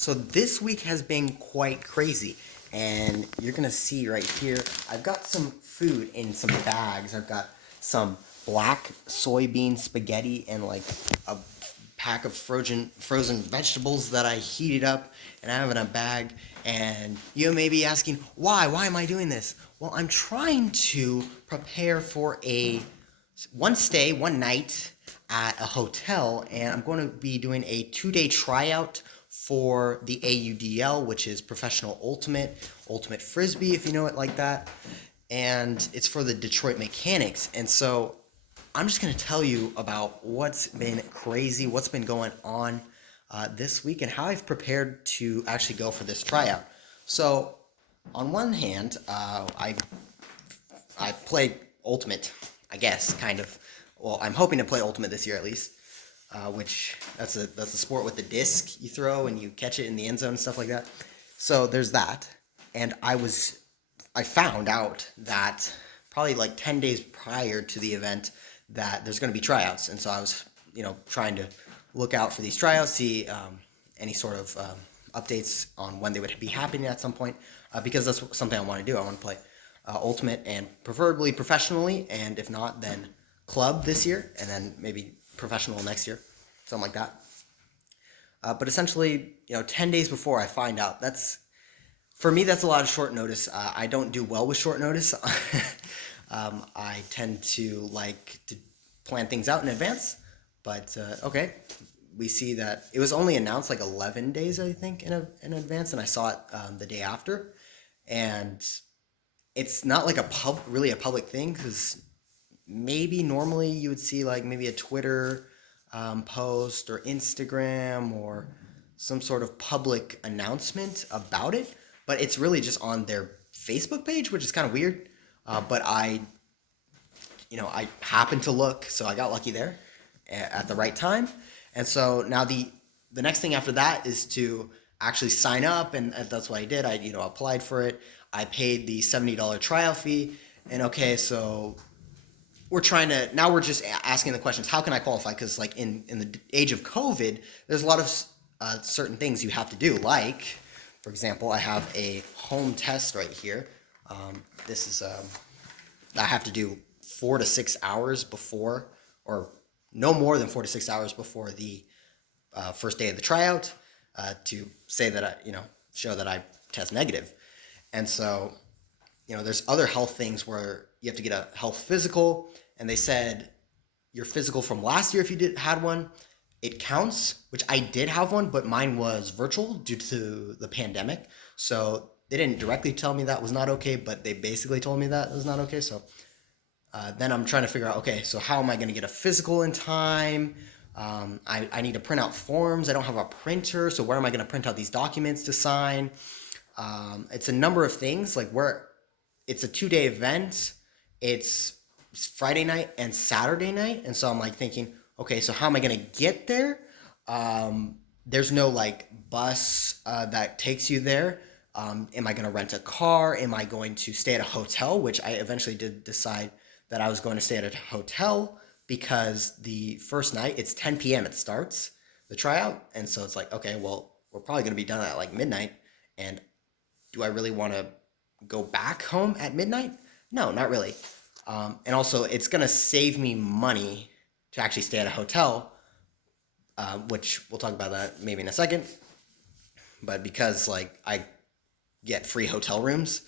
So this week has been quite crazy, and you're gonna see right here, I've got some food in some bags. I've got some black soybean spaghetti and like a pack of frozen vegetables that I heated up and I have in a bag. And you may be asking, why am I doing this? Well, I'm trying to prepare for one night at a hotel, and I'm going to be doing a 2-day tryout for the AUDL, which is Professional Ultimate Frisbee, if you know it like that. And it's for the Detroit Mechanix. And so I'm just going to tell you about what's been crazy, what's been going on this week, and how I've prepared to actually go for this tryout. So, on one hand, I played Ultimate, I guess, kind of. Well, I'm hoping to play Ultimate this year at least, which that's a sport with the disc you throw and you catch it in the end zone and stuff like that. So there's that, and I found out that probably like 10 days prior to the event that there's going to be tryouts, and so I was trying to look out for these tryouts, see any sort of updates on when they would be happening at some point, because that's something I want to do. I want to play Ultimate, and preferably professionally, and if not, then club this year, and then maybe professional next year, something like that. But essentially, 10 days before I find out, for me, that's a lot of short notice. I don't do well with short notice. I tend to like to plan things out in advance, but okay. We see that it was only announced like 11 days, I think, in advance, and I saw it the day after. And it's not like really a public thing, because maybe normally you would see like maybe a Twitter post or Instagram or some sort of public announcement about it, but it's really just on their Facebook page, which is kind of weird. But I happened to look, so I got lucky there at the right time. And so now the next thing after that is to actually sign up, and that's what I did. I applied for it. I paid the $70 trial fee, and okay, so we're just asking the questions. How can I qualify? Because like in the age of COVID, there's a lot of certain things you have to do. Like, for example, I have a home test right here. This is I have to do 4 to 6 hours before, or no more than 4 to 6 hours before the first day of the tryout, to say that show that I test negative. And so, there's other health things where you have to get a health physical, and they said your physical from last year, if you had one, it counts, which I did have one, but mine was virtual due to the pandemic. So they didn't directly tell me that was not okay, but they basically told me that it was not okay. So then I'm trying to figure out, okay, so how am I going to get a physical in time? I need to print out forms. I don't have a printer, so where am I going to print out these documents to sign? It's a number of things, like where it's a 2-day event. It's Friday night and Saturday night, and so I'm like thinking, okay, so how am I going to get there? There's no like bus that takes you there. Am I going to rent a car? Am I going to stay at a hotel? Which I eventually did decide that I was going to stay at a hotel, because the first night, it's 10 p.m. it starts, the tryout. And so it's like, okay, well, we're probably going to be done at like midnight. And do I really want to go back home at midnight? No, not really. And also, it's going to save me money to actually stay at a hotel, which we'll talk about that maybe in a second. But because like I get free hotel rooms,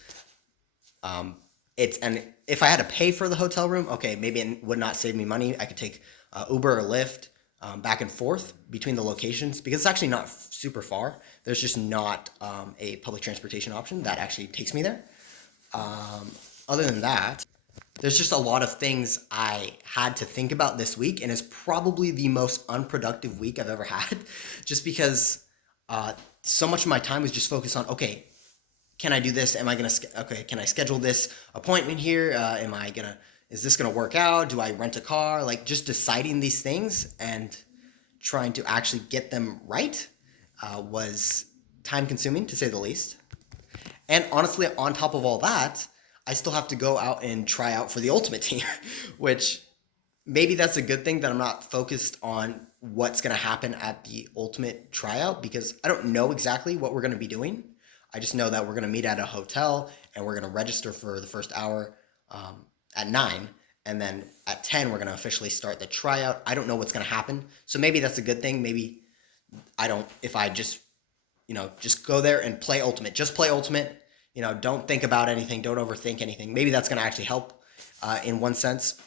and if I had to pay for the hotel room, okay, maybe it would not save me money. I could take Uber or Lyft back and forth between the locations, because it's actually not super far. There's just not a public transportation option that actually takes me there. Other than that, there's just a lot of things I had to think about this week, and it's probably the most unproductive week I've ever had, just because so much of my time was just focused on, okay, can I do this? Can I schedule this appointment here? Is this gonna work out? Do I rent a car? Like, just deciding these things and trying to actually get them right was time consuming, to say the least. And honestly, on top of all that, I still have to go out and try out for the Ultimate team, which maybe that's a good thing that I'm not focused on what's going to happen at the ultimate tryout, because I don't know exactly what we're going to be doing. I just know that we're going to meet at a hotel and we're going to register for the first hour at 9. And then at 10, we're going to officially start the tryout. I don't know what's going to happen. So maybe that's a good thing. Maybe I don't, if I just, just go there and play ultimate, just play ultimate, don't think about anything, don't overthink anything. Maybe that's going to actually help in one sense.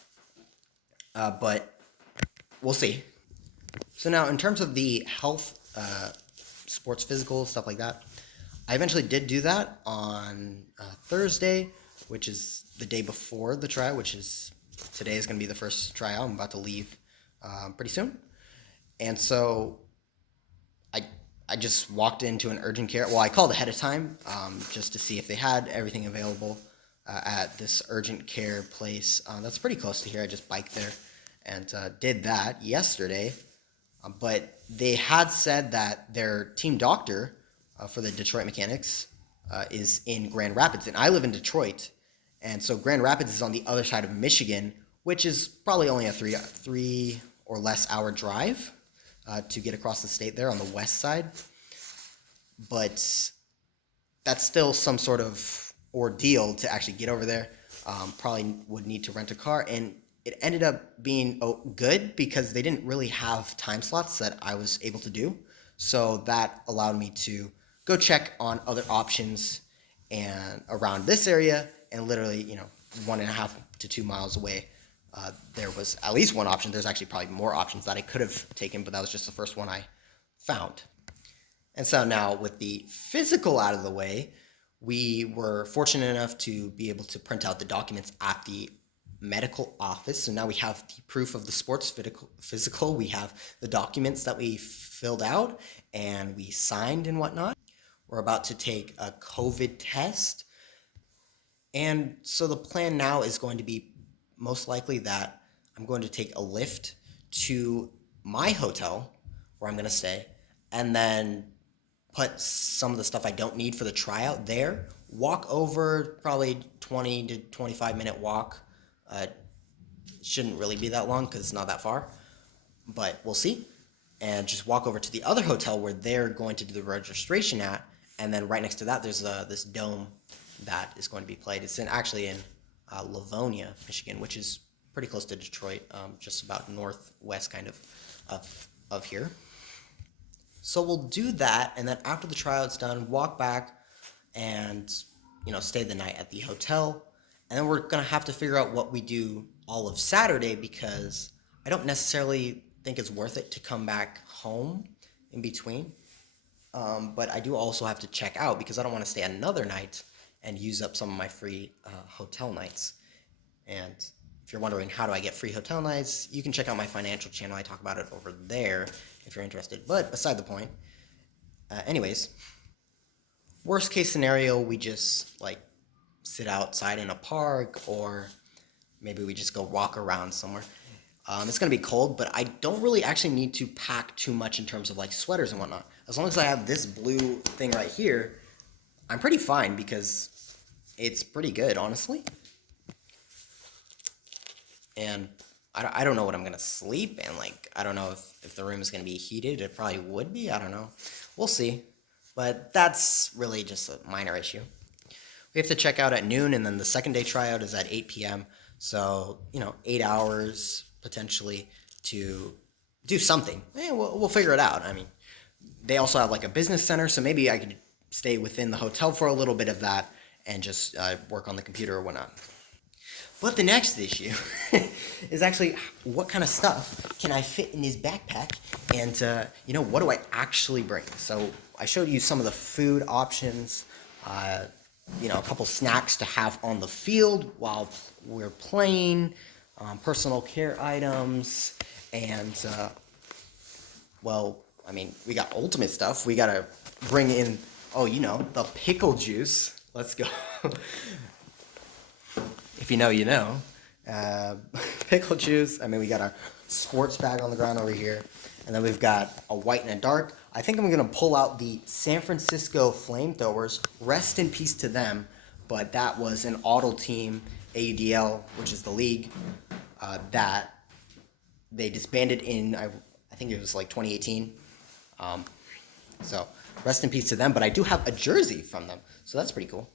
But we'll see. So now, in terms of the health, sports physical, stuff like that, I eventually did do that on Thursday, which is the day before the tryout, which is today is going to be the first tryout. I'm about to leave pretty soon. And so I, I just walked into an urgent care. Well, I called ahead of time just to see if they had everything available at this urgent care place. That's pretty close to here. I just biked there and did that yesterday. But they had said that their team doctor for the Detroit Mechanix is in Grand Rapids, and I live in Detroit, and so Grand Rapids is on the other side of Michigan, which is probably only a three or less hour drive to get across the state there on the west side. But that's still some sort of ordeal to actually get over there. Probably would need to rent a car, and it ended up being good because they didn't really have time slots that I was able to do. So that allowed me to go check on other options and around this area, and literally, 1.5 to 2 miles away, there was at least one option. There's actually probably more options that I could have taken, but that was just the first one I found. And so now with the physical out of the way, we were fortunate enough to be able to print out the documents at the medical office. So now we have the proof of the sports physical. We have the documents that we filled out and we signed and whatnot. We're about to take a COVID test. And so the plan now is going to be most likely that I'm going to take a Lyft to my hotel where I'm going to stay, and then put some of the stuff I don't need for the tryout there, walk over, probably 20 to 25 minute walk. Shouldn't really be that long because it's not that far, but we'll see. And just walk over to the other hotel where they're going to do the registration at, and then right next to that there's this dome that is going to be played. It's actually in Livonia, Michigan, which is pretty close to Detroit, just about northwest kind of here. So we'll do that, and then after the tryout's done, walk back and stay the night at the hotel, and then we're gonna have to figure out what we do all of Saturday, because I don't necessarily think it's worth it to come back home in between. But I do also have to check out because I don't want to stay another night and use up some of my free hotel nights. And if you're wondering how do I get free hotel nights, you can check out my financial channel. I talk about it over there if you're interested. But beside the point, anyways, worst case scenario, we just sit outside in a park, or maybe we just go walk around somewhere. It's going to be cold, but I don't really actually need to pack too much in terms of sweaters and whatnot. As long as I have this blue thing right here, I'm pretty fine because it's pretty good, honestly. And I don't know what I'm going to sleep in. I don't know if the room is going to be heated. It probably would be. I don't know. We'll see. But that's really just a minor issue. We have to check out at noon, and then the second day tryout is at 8 p.m. So, 8 hours potentially to do something. We'll figure it out. I mean, they also have a business center, so maybe I could stay within the hotel for a little bit of that and just work on the computer or whatnot. But the next issue is actually what kind of stuff can I fit in this backpack, and what do I actually bring? So I showed you some of the food options, a couple snacks to have on the field while we're playing, personal care items, and we got ultimate stuff. We gotta bring in, the pickle juice. Let's go. If you know, you know. Pickle juice. We got a sports bag on the ground over here. And then we've got a white and a dark. I think I'm going to pull out the San Francisco Flamethrowers. Rest in peace to them. But that was an auto team, AUDL, which is the league, that they disbanded in, I think it was like 2018. So rest in peace to them, but I do have a jersey from them, so that's pretty cool.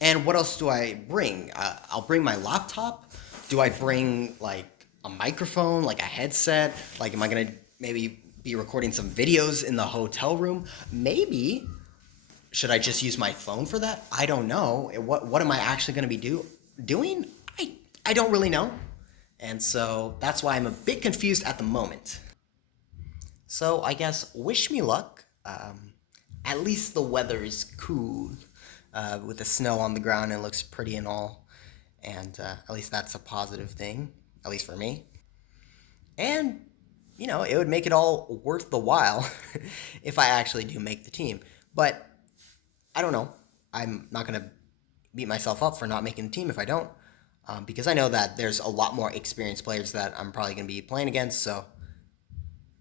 And what else do I bring? I'll bring my laptop. Do I bring like a microphone, like a headset? Like, am I gonna maybe be recording some videos in the hotel room? Maybe. Should I just use my phone for that? I don't know. What am I actually gonna be doing? I don't really know. And so that's why I'm a bit confused at the moment. So I guess wish me luck. At least the weather is cool. With the snow on the ground, it looks pretty and all. And at least that's a positive thing, at least for me. And, you know, it would make it all worth the while if I actually do make the team. But I don't know. I'm not going to beat myself up for not making the team if I don't. Because I know that there's a lot more experienced players that I'm probably going to be playing against. So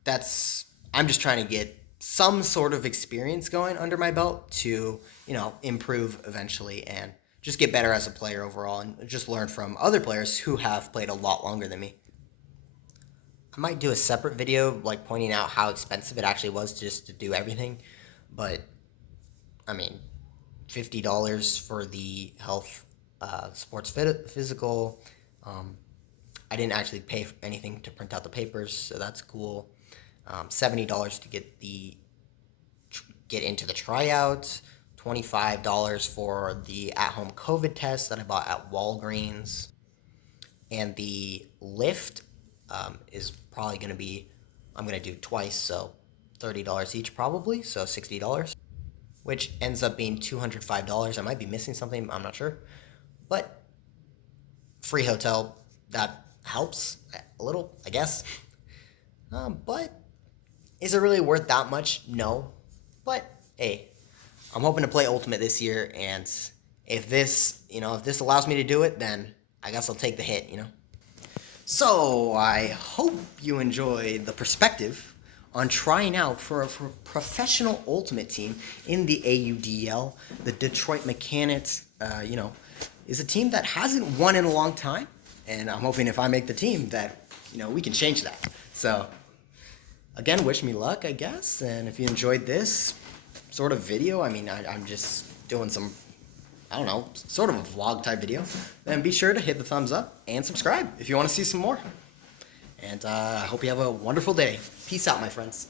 I'm just trying to get some sort of experience going under my belt to, you know, improve eventually and just get better as a player overall and just learn from other players who have played a lot longer than me. I might do a separate video like pointing out how expensive it actually was just to do everything, but I mean, $50 for the health sports physical. I didn't actually pay anything to print out the papers, so that's cool. $70 to get into the tryout. $25 for the at-home COVID test that I bought at Walgreens. And the Lyft is probably going to be, I'm going to do twice, so $30 each probably, so $60, which ends up being $205. I might be missing something, I'm not sure. But free hotel, that helps a little, I guess. But is it really worth that much? No. But hey, I'm hoping to play Ultimate this year, and if this allows me to do it, then I guess I'll take the hit, you know. So I hope you enjoy the perspective on trying out for a professional Ultimate team in the AUDL. The Detroit Mechanix, is a team that hasn't won in a long time, and I'm hoping if I make the team that, you know, we can change that. So again, wish me luck, I guess, and if you enjoyed this sort of video, I mean, I'm just doing some, I don't know, sort of a vlog type video, then be sure to hit the thumbs up and subscribe if you want to see some more. And I hope you have a wonderful day. Peace out, my friends.